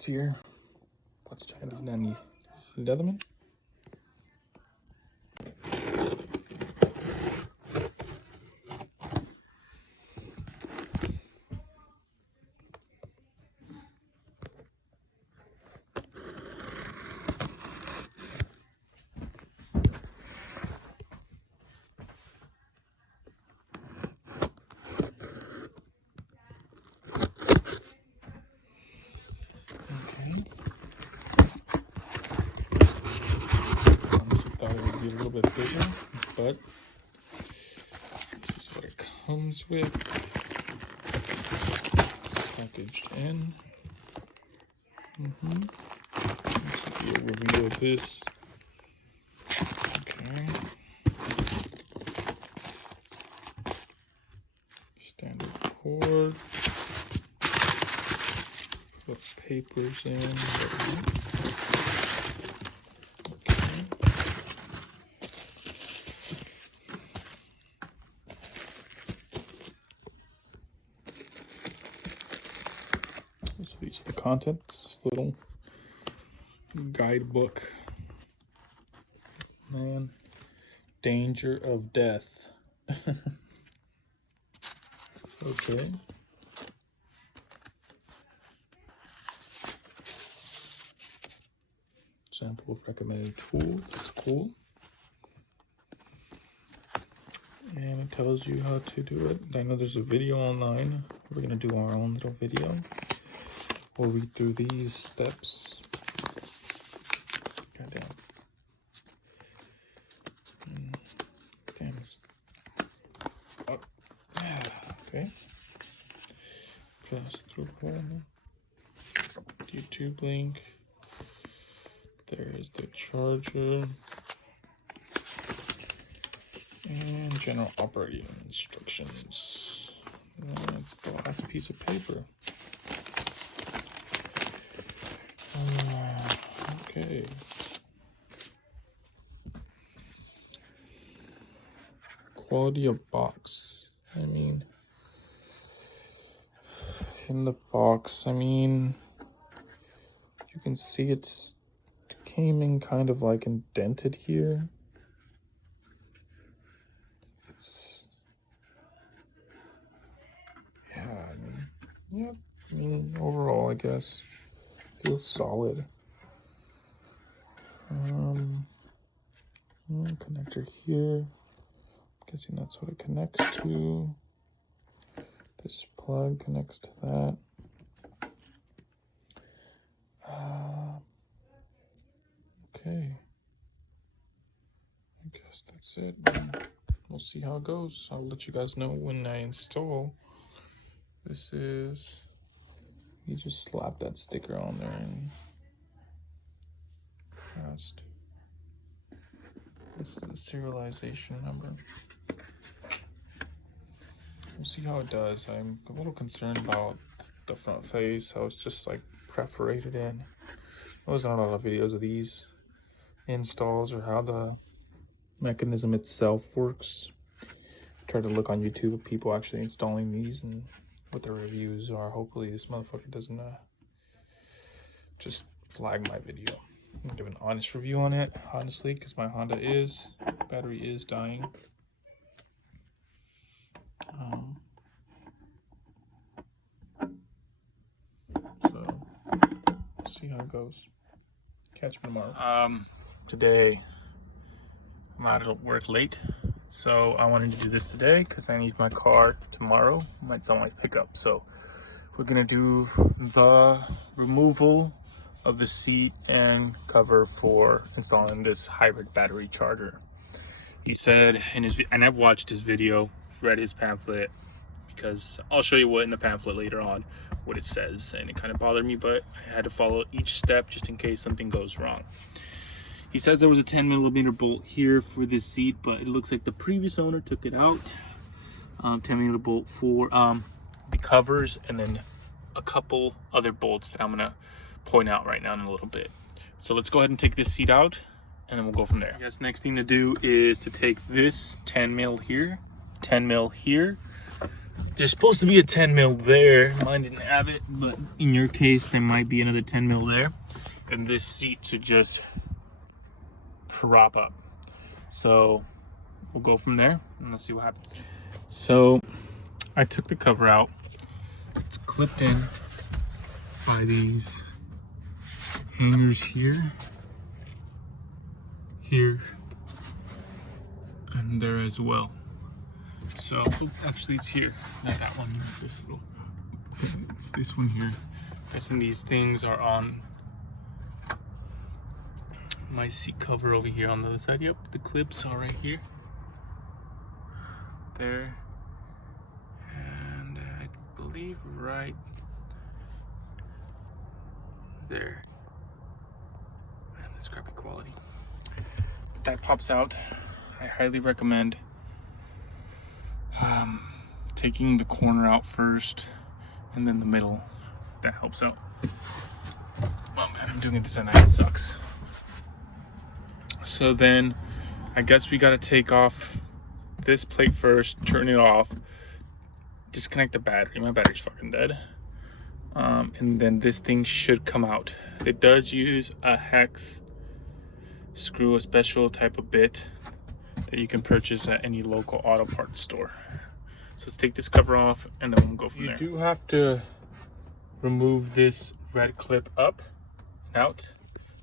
brackets here. Let's check it out. Any Leatherman. Thought it would be a little bit bigger, but this is what it comes with. It's packaged in. This will be a review of this. Okay. Standard cord. Put papers in. So these are the contents, little guidebook. Man, danger of death. Okay. Sample of recommended tools, that's cool. And it tells you how to do it. I know there's a video online. We're gonna do our own little video. We'll read through these steps. God damn. Damn. Oh. Okay. Pass through hole. YouTube link. There's the charger. And general operating instructions. That's the last piece of paper. Okay. Quality of box. I mean, in the box, I mean, you can see it came in kind of like indented here. It's, yeah, I mean, overall, I guess, feels solid. Connector here. I'm guessing that's what it connects to. This plug connects to that. Okay. I guess that's it. We'll see how it goes. I'll let you guys know when I install. This is, you just slap that sticker on there and fast. This is the serialization number. We'll see how it does. I'm a little concerned about the front face. I was just like perforated in. There wasn't a lot of videos of these installs or how the mechanism itself works. I tried to look on YouTube of people actually installing these and what their reviews are. Hopefully this motherfucker doesn't just flag my video. I'm gonna give an honest review on it, honestly, because my Honda battery is dying. So see how it goes. Catch me tomorrow. Today I'm out of work late, so I wanted to do this today because I need my car tomorrow. Might sell my pickup, so we're gonna do the removal of the seat and cover for installing this hybrid battery charger. He said in his, and I've watched his video, read his pamphlet, because I'll show you what in the pamphlet later on what it says, and it kind of bothered me, but I had to follow each step just in case something goes wrong. He says there was a 10mm bolt here for this seat, but it looks like the previous owner took it out. 10mm bolt for the covers, and then a couple other bolts that I'm gonna point out right now in a little bit. So let's go ahead and take this seat out, and then we'll go from there. I guess next thing to do is to take this 10mm here, 10mm here, There's supposed to be a 10 mil there. Mine didn't have it, but in your case, there might be another 10 mil there. And this seat should just prop up. So we'll go from there and let's see what happens. So I took the cover out. It's clipped in by these hangers here, and there as well. So actually it's here, not that one, this little, it's this one here. And these things are on my seat cover over here on the other side. Yep, the clips are right here, there, and I believe right there. Man, that's crappy quality. But that pops out. I highly recommend taking the corner out first and then the middle. That helps out. Oh man, I'm doing this at night, it sucks. So then I guess we gotta take off this plate first, turn it off, disconnect the battery. My battery's fucking dead. And then this thing should come out. It does use a hex screw, a special type of bit that you can purchase at any local auto parts store. So let's take this cover off and then we'll go from there. You do have to remove this red clip up and out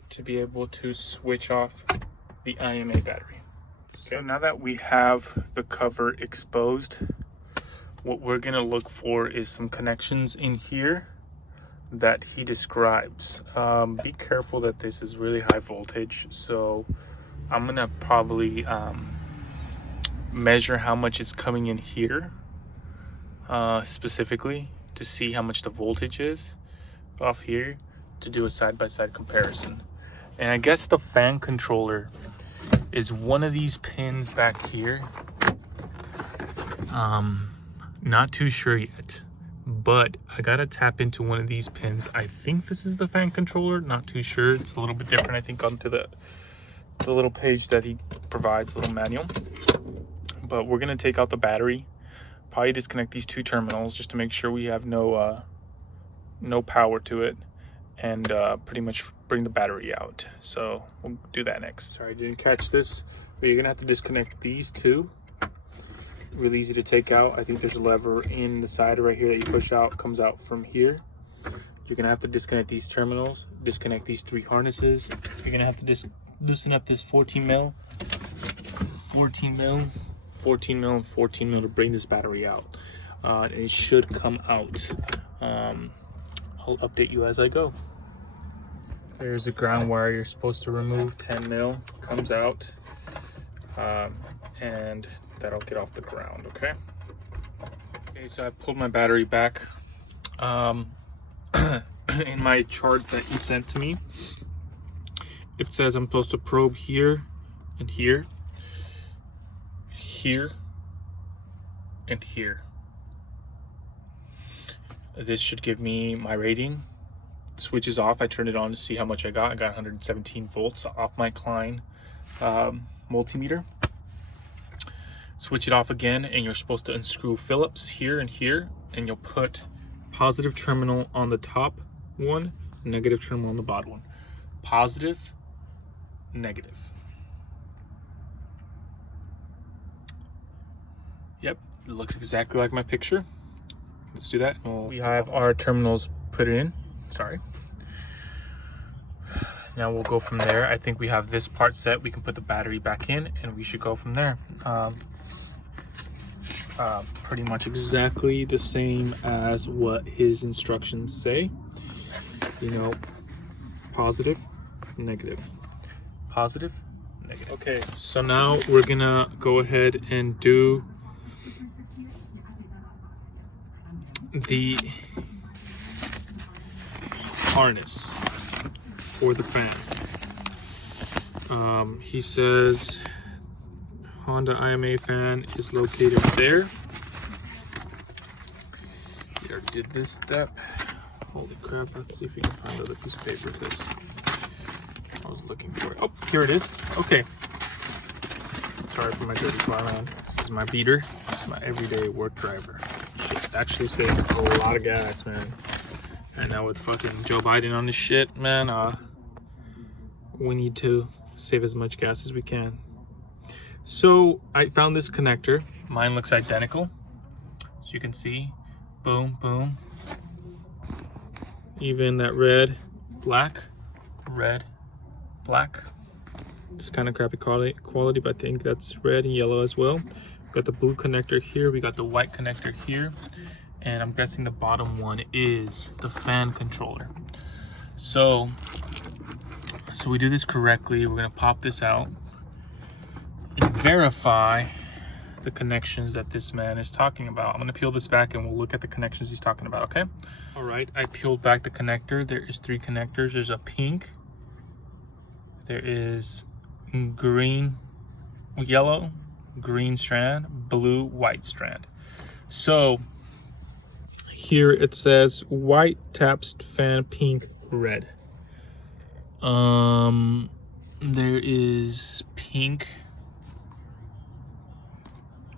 to be able to switch off the IMA battery. Okay. So now that we have the cover exposed, what we're gonna look for is some connections in here that he describes. Be careful that this is really high voltage, so I'm gonna probably measure how much is coming in here specifically to see how much the voltage is off here to do a side-by-side comparison. And I guess the fan controller is one of these pins back here. Not too sure yet, but I gotta tap into one of these pins. I think this is the fan controller, not too sure. It's a little bit different, I think, onto the little page that he provides, little manual. But we're gonna take out the battery, probably disconnect these two terminals just to make sure we have no power to it, and pretty much bring the battery out. So we'll do that next. Sorry, I didn't catch this, but you're gonna have to disconnect these two. Really easy to take out. I think there's a lever in the side right here that you push out, comes out from here. You're gonna have to disconnect these terminals, disconnect these three harnesses. You're gonna have to loosen up this 14 mil, and 14 mil to bring this battery out. And it should come out. I'll update you as I go. There's a ground wire you're supposed to remove, 10 mil, comes out, and that'll get off the ground, okay? Okay, so I pulled my battery back. In my chart that he sent to me, it says I'm supposed to probe here and here, here and here. This should give me my rating. Switch is off. I turned it on to see how much I got. I got 117 volts off my Klein multimeter. Switch it off again, and you're supposed to unscrew Phillips here and here, and you'll put positive terminal on the top one, negative terminal on the bottom one. Positive, negative. Yep, it looks exactly like my picture. Let's do that. We have our terminals put in. Sorry. Now we'll go from there. I think we have this part set. We can put the battery back in, and we should go from there. Pretty much exactly the same as what his instructions say. You know, positive, negative, positive, negative. Okay, so now we're gonna go ahead and do the harness for the fan. He says Honda IMA fan is located there. We already did this step. Holy crap, let's see if we can find another piece of paper because I was looking for it. Oh, here it is. Okay. Sorry for my dirty car, man. This is my beater. This is my everyday work driver. Shit. actually saves a lot of gas, man. And now with fucking Joe Biden on this shit, man, we need to save as much gas as we can. So I found this connector. Mine looks identical. So you can see, boom, boom. Even that red, black, red, black. It's kind of crappy quality, but I think that's red and yellow as well. We got the blue connector here. We got the white connector here. And I'm guessing the bottom one is the fan controller. So we do this correctly. We're gonna pop this out and verify the connections that this man is talking about. I'm gonna peel this back and we'll look at the connections he's talking about, okay? All right, I peeled back the connector. There is 3 connectors. There's a pink, there is green, yellow, green strand, blue, white strand. So here it says white taps fan, pink, red. There is pink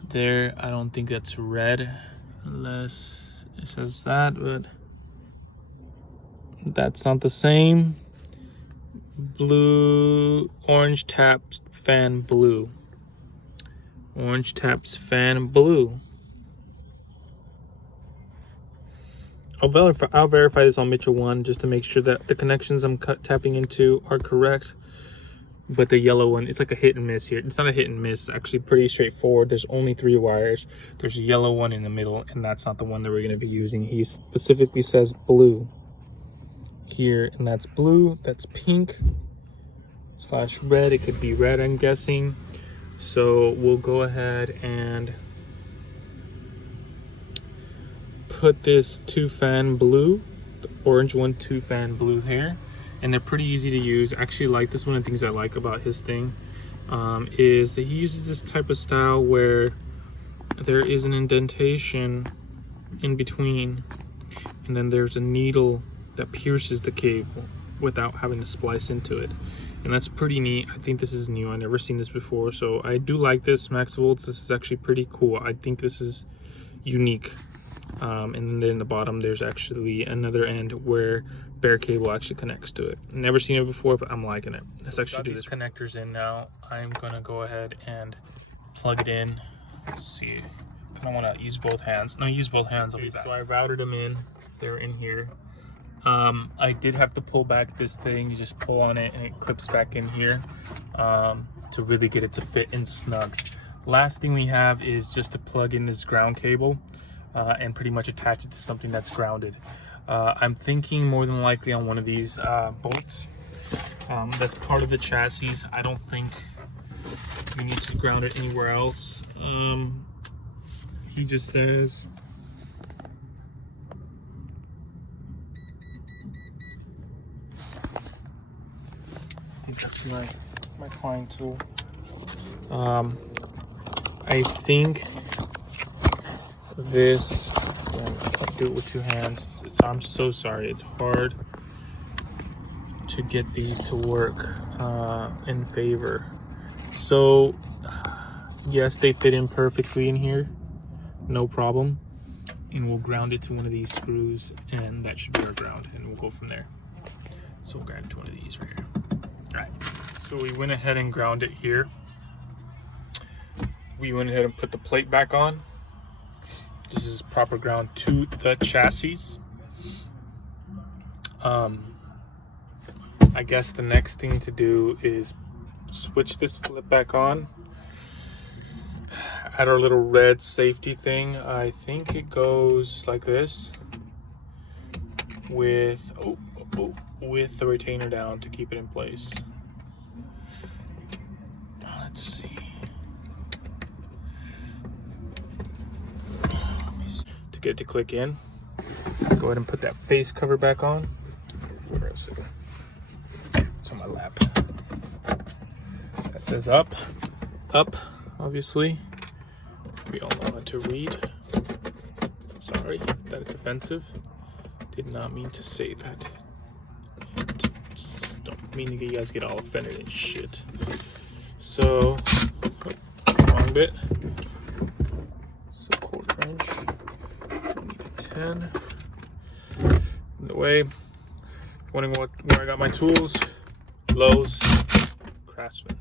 there. I don't think that's red unless it says that, but that's not the same. Blue, orange taps fan, blue. Orange taps fan, blue. I'll verify this on Mitchell 1 just to make sure that the connections I'm tapping into are correct. But the yellow one, it's like a hit and miss here. It's not a hit and miss, actually pretty straightforward. There's only 3 wires. There's a yellow one in the middle, and that's not the one that we're gonna be using. He specifically says blue here, and that's blue. That's pink / red. It could be red, I'm guessing. So we'll go ahead and put this 2-fan blue, the orange one, 2-fan blue here. And they're pretty easy to use. I actually like this. One of the things I like about his thing is that he uses this type of style where there is an indentation in between, and then there's a needle that pierces the cable without having to splice into it. And that's pretty neat. I think this is new. I've never seen this before. So I do like this, MaxxVolts. This is actually pretty cool. I think this is unique. And then in the bottom, there's actually another end where bare cable actually connects to it. Never seen it before, but I'm liking it. Let's actually do these connectors in now. I'm gonna go ahead and plug it in. Let's see, I don't want to use both hands. No, use both hands. I'll be back. So I routed them in. They're in here. I did have to pull back this thing. You just pull on it and it clips back in here to really get it to fit in snug. Last thing we have is just to plug in this ground cable and pretty much attach it to something that's grounded. I'm thinking more than likely on one of these bolts. That's part of the chassis. I don't think we need to ground it anywhere else. He just says I think that's my client tool. I think this, I can't do it with 2 hands. I'm so sorry. It's hard to get these to work in favor. So yes, they fit in perfectly in here, no problem. And we'll ground it to one of these screws, and that should be our ground, and we'll go from there. So we'll ground it to one of these right here. All right, so we went ahead and ground it here. We went ahead and put the plate back on. This is proper ground to the chassis. I guess the next thing to do is switch this flip back on. Add our little red safety thing. I think it goes like this with with the retainer down to keep it in place. Let's see. To get it to click in, let's go ahead and put that face cover back on. Where is it? It's on my lap. That says up, obviously. We all know how to read. Sorry that it's offensive. Did not mean to say that. Don't mean to you guys get all offended and shit. So, wrong bit. It's a 1/4 inch. pen. The way, wondering where I got my tools, Lowe's, Craftsman.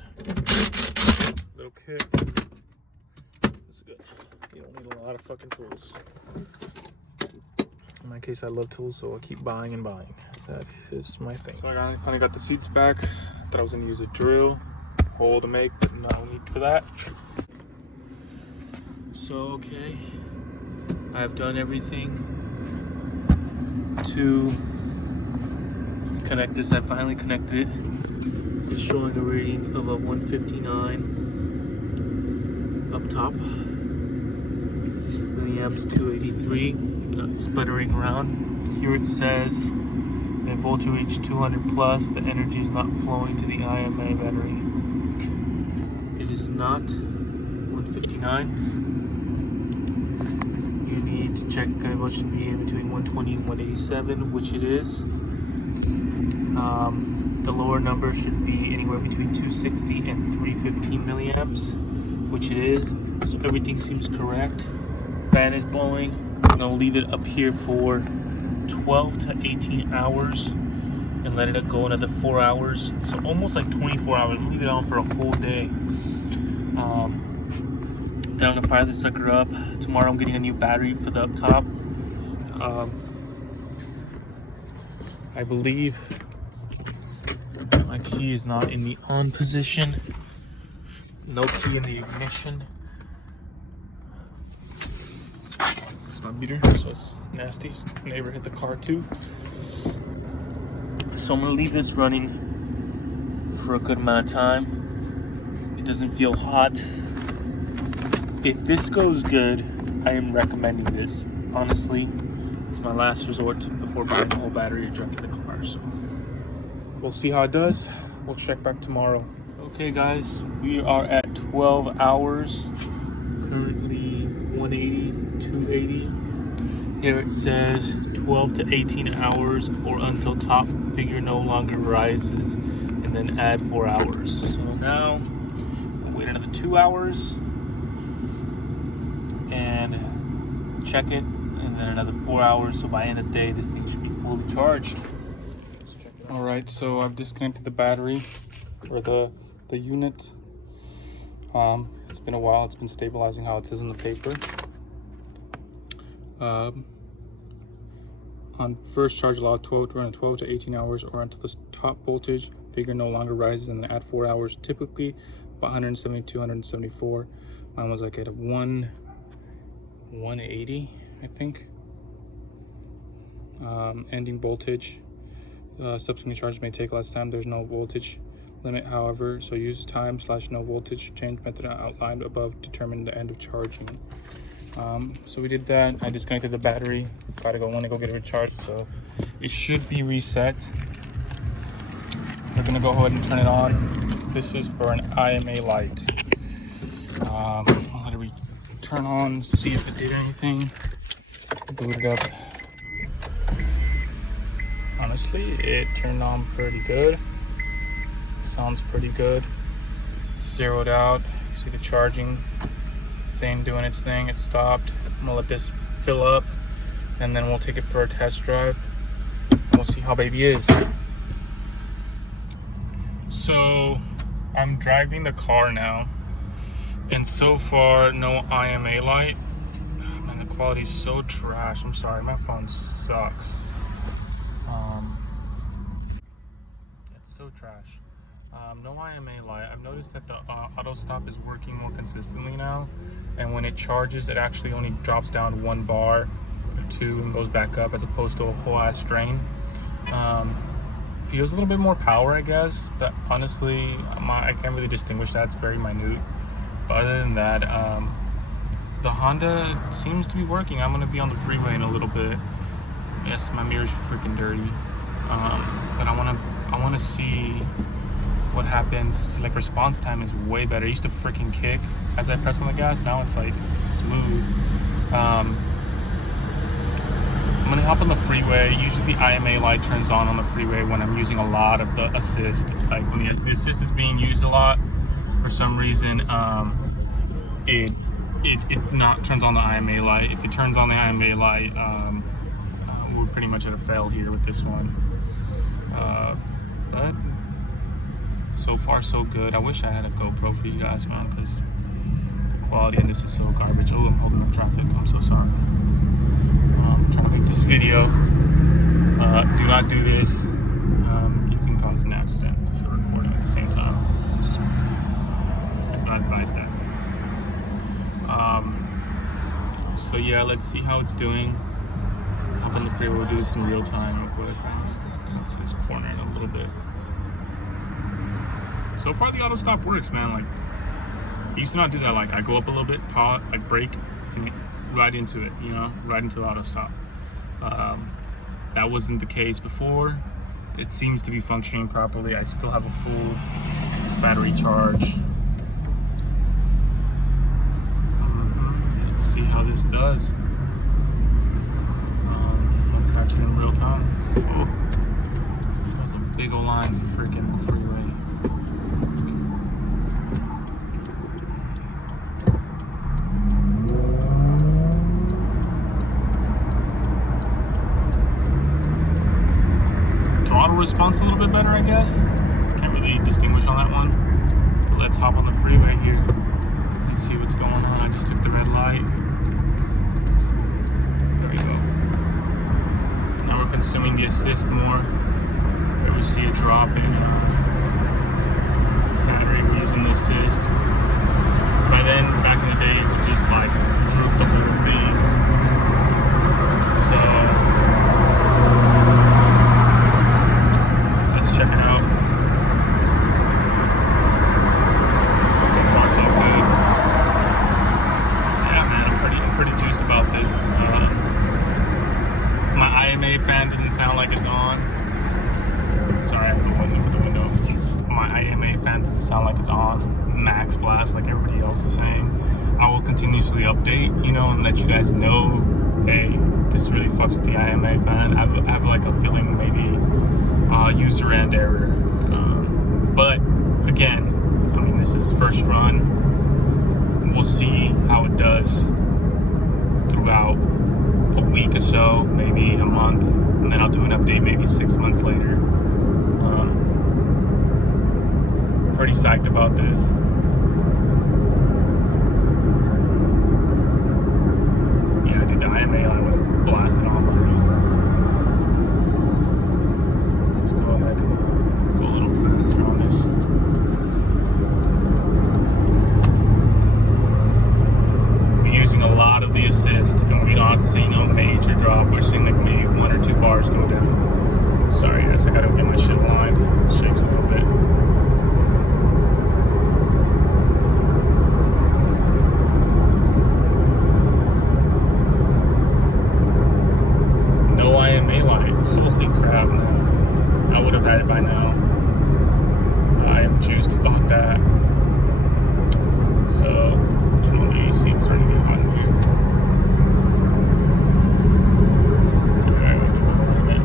Little kit. That's good. You don't need a lot of fucking tools. In my case, I love tools, so I'll keep buying and buying. That is my thing. So I finally got the seats back. I thought I was gonna use a drill, hole to make, but no need for that. So, okay, I've done everything to connect this. I finally connected it. It's showing a reading of a 159 up top. Milliamps 283. Not sputtering around. Here it says a voltage reach 200 plus. The energy is not flowing to the IMA battery. It is not 159. You need to check what should be in between 120 and 187, which it is. The lower number should be anywhere between 260 and 315 milliamps, which it is. So everything seems correct. Fan is blowing. I'm gonna leave it up here for 12 to 18 hours and let it go another 4 hours. So almost like 24 hours. Leave it on for a whole day. Then I'm gonna fire this sucker up. Tomorrow I'm getting a new battery for the up top. I believe my key is not in the on position. No key in the ignition. It's not beater, so it's nasty. Neighbor hit the car too. So I'm gonna leave this running for a good amount of time. It doesn't feel hot. If this goes good, I am recommending this. Honestly, it's my last resort before buying a whole battery or junking the car. So we'll see how it does. We'll check back tomorrow. Okay guys, we are at 12 hours. Currently 180, 280. Here it says 12 to 18 hours or until top figure no longer rises, and then add 4 hours. So now we'll wait another 2 hours and check it, and then another 4 hours. So by end of the day, this thing should be fully charged. All right, so I've disconnected the battery or the unit. It's been a while. It's been stabilizing how it says in the paper. On first charge, allow 12 to 18 hours or until the top voltage figure no longer rises, and then add 4 hours. Typically about 172, 174. Mine was like at a 180, I think. Ending voltage. Subsequent charge may take less time. There's no voltage limit, however, so use time/no voltage change method outlined above to determine the end of charging. So we did that. I disconnected the battery. Want to go get it recharged, so it should be reset. We're gonna go ahead and turn it on. This is for an IMA light. I'll let it turn on, see if it did anything. Boot it up. Honestly, it turned on pretty good. Sounds pretty good. Zeroed out. You see the charging thing doing its thing. It stopped. I'm gonna let this fill up, and then we'll take it for a test drive. We'll see how baby is. So I'm driving the car now, and so far no IMA light. Man, the quality's so trash. I'm sorry, my phone sucks. It's so trash. No IMA light. I've noticed that the auto stop is working more consistently now, and when it charges, it actually only drops down 1 bar or 2 and goes back up, as opposed to a whole ass drain. Feels a little bit more power, I guess, but honestly, I can't really distinguish that. It's very minute. But other than that, the Honda seems to be working. I'm gonna be on the freeway in a little bit. Yes, my mirror's freaking dirty, but I wanna see what happens. Like, response time is way better. It used to freaking kick as I press on the gas. Now it's like smooth. I'm gonna hop on the freeway. Usually the IMA light turns on the freeway when I'm using a lot of the assist. Like when the assist is being used a lot, for some reason, it it not turns on the IMA light. If it turns on the IMA light, we're pretty much at a fail here with this one. But so far so good. I wish I had a GoPro for you guys, man, because the quality in this is so garbage. Oh, I'm holding up traffic. I'm so sorry. I'm trying to make this video. Do not do this. You can cause an accident if you're recording at the same time. Just do not advise that. So yeah, let's see how it's doing. Hop in the freeway, we'll do this in real time real quick. Into this corner in a little bit. So far the auto stop works, man. Like, I used to not do that. Like, I go up a little bit, pause, like brake, and right into it, you know, right into the auto stop. That wasn't the case before. It seems to be functioning properly. I still have a full battery charge. Let's see how this does. I'll catch it in real time. Oh, there's a big old line freaking freeway. Response a little bit better, I guess. Can't really distinguish on that one. But let's hop on the freeway here and see what's going on. I just took the red light. There we go. Now we're consuming the assist more. There we see a drop in battery. We're using the assist. By then, back in the day, it would just like droop the whole thing. So check it out. So far, so good. Yeah, man, I'm pretty juiced about this. My IMA fan doesn't sound like it's on. Sorry, I have to open the window. My IMA fan doesn't sound like it's on max blast like everybody else is saying. I will continuously update, you know, and let you guys know, hey, this really fucks with the IMA fan. I have like a feeling maybe user end error, but again, I mean, this is first run. We'll see how it does throughout a week or so, maybe a month, and then I'll do an update maybe 6 months later. Pretty psyched about this. Yeah, dude, the IMA I would have blasted on already. Let's go ahead and go a little faster on this. We're using a lot of the assist, and we're not seeing no major drop. We're seeing like maybe 1 or 2 bars go down. Sorry, guys, I gotta get my shit lined. It shakes a little bit. No IMA light. Holy crap, man. I would have had it by now. I am juiced about that. So, let's turn on the AC. It's starting to get hot in here. Alright, we'll do it a little bit.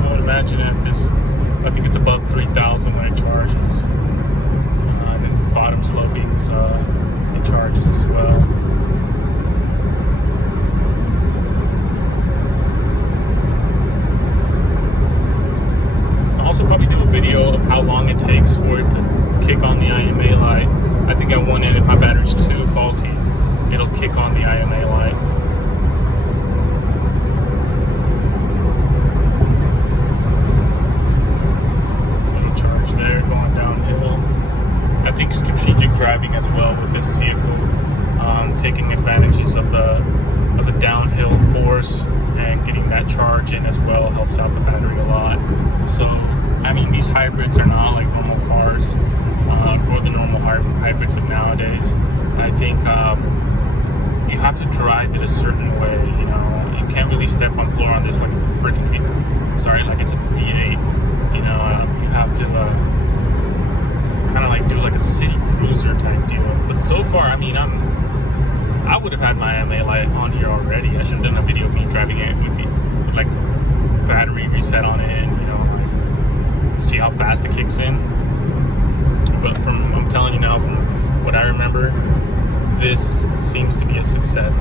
I would imagine if this, I think it's above 3,000 when it charges. Bottom slopings, it charges as well. I'll also probably do a video of how long it takes for it to kick on the IMA light. I think at one end, if my battery's too faulty, it'll kick on the IMA light. Little charge there going downhill. I think strategic driving as well with this vehicle, taking advantages of the downhill force and getting that charge in as well helps out the battery a lot. So, I mean, these hybrids are not like normal cars, or the normal hybrids of nowadays. I think you have to drive it a certain way, you know. You can't really step on floor on this like it's a freaking, like it's a V8, you know. You have to kind of like do like a city cruiser type deal. But so far, I mean, I would have had my MA light on here already. I should have done a video of me driving it with the like battery reset on it, and you know, like, see how fast it kicks in. But I'm telling you now, from what I remember, this seems to be a success.